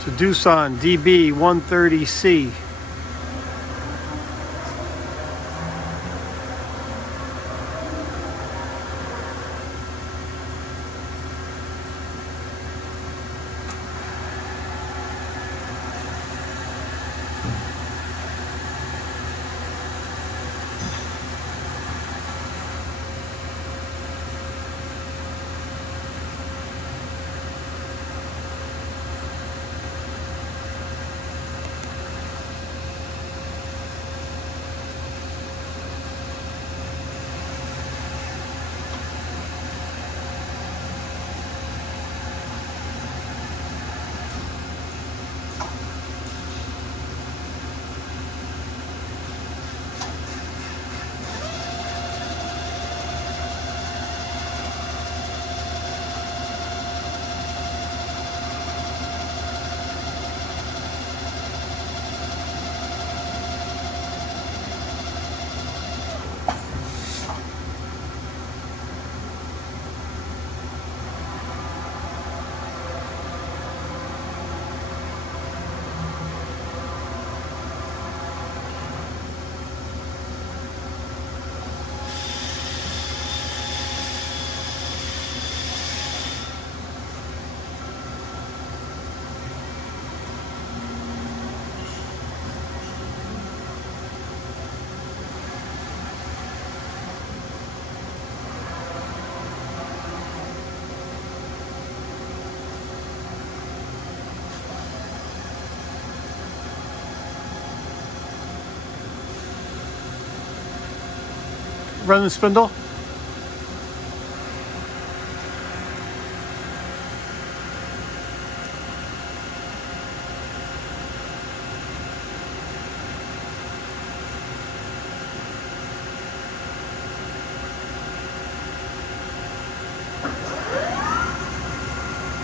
It's a Doosan DB130C. Run the spindle.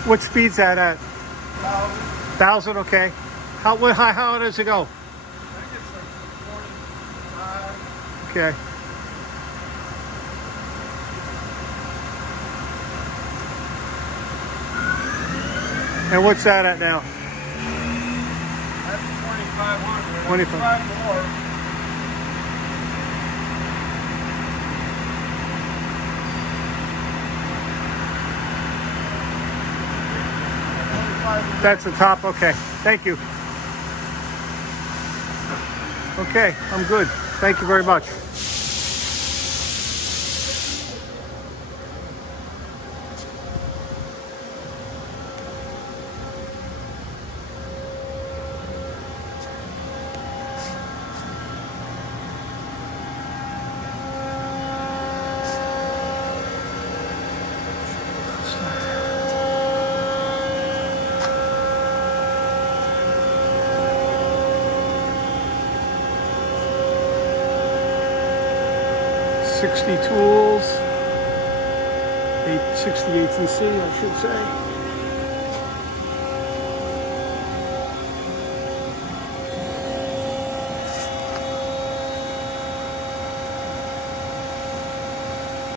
What speed's that at? 1,000, okay. How high? How does it go? I think it's like 45. Okay. And what's that at now? That's 2,500. 25. 5 more. That's the top, okay. Thank you. Okay, I'm good. Thank you very much. '60 tools, 860 ATC, I should say.